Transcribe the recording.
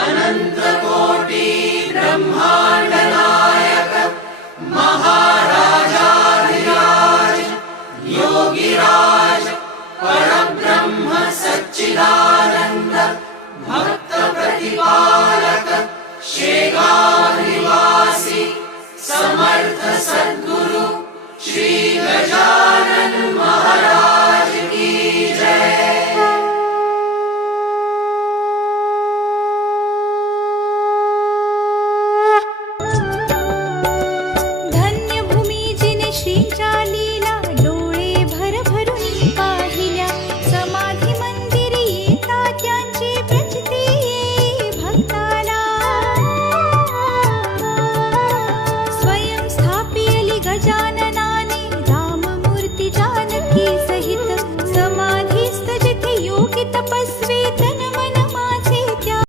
अनन्तकोटि ब्रह्माण्डनायक महाराजाधिराज योगिराज परब्रह्म सच्चिदानन्द भक्तप्रतिपालक श्रीगा